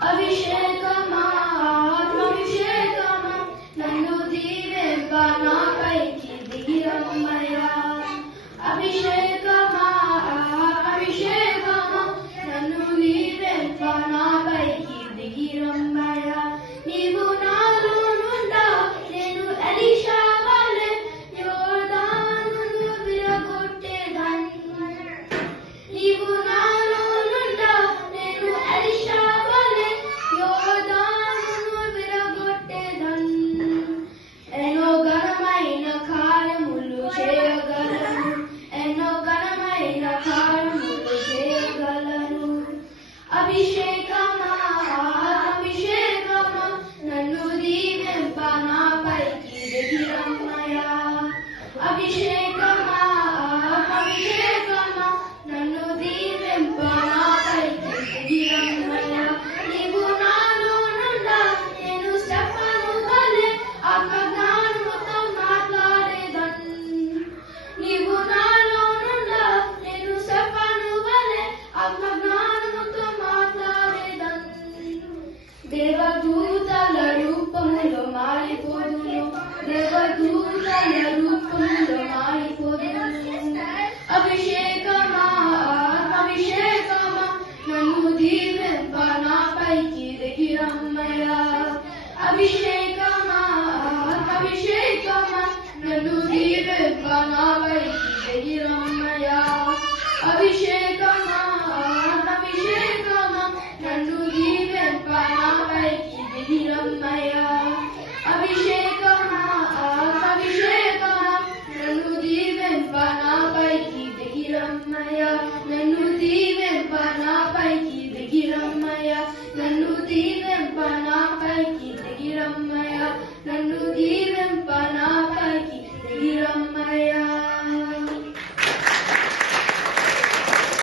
అభిషేకమా ఆత్మాభిషేకమా నన్ను దీవింప నాపైకి దిగిరమ్మయ్యా అభిషేకమా అభిషేకమా నన్ను దీవింప నాపైకి దిగిరమ్మయ్యా నీవు నాలో నుండా నేను ఎలీషా వలె యోర్దానును విరగొట్టేదాన్ని నీవు నాలో నుండా నేను ఎలీషా వలె యోర్దానును విరగొట్టేదాన్ని ఎన్నో ఘనమైన కార్యములు చేయగలను ఎన్నో ఘనమైన కార్యములు చేయగలను అభిషేకమా అభిషేకమా నన్ను దీవింప నాపైకి దిగిరమ్మయ్యా అభిషేకమా అభిషేకమా నన్ను దీవింప నాపైకి దిగిరమ్మయ్యా నీవు నాలో నుండా నేను స్టెఫను వలె ఆత్మజ్ఞానముతో మాట్లాడేదాన్ని నీవు నాలో నుండా నేను స్టెఫను వలె ఆత్మజ్ఞానముతో మాట్లాడేదాన్ని దేవదూతల రూపములో మారిపోదును దేవదూతల రూపములో మారిపోదును అభిషేకమా అభిషేకమా నన్ను దీవింప నాపైకి దిగిరమ్మయ్యా అభిషేకమా అభిషేకమా నన్ను దీవింప నాపైకి దిగిరమ్మయ్యా అభిషేకమా అభిషేకమా నన్ను దీవింప నాపైకి దిగిరమ్మయ్యా అభిషేకమా అభిషేకమా నన్ను దీవింప నాపైకి దిగిరమ్మయ్యా నన్ను దీవింప నాపైకి దిగిరమ్మయ్యా నన్ను దీవింప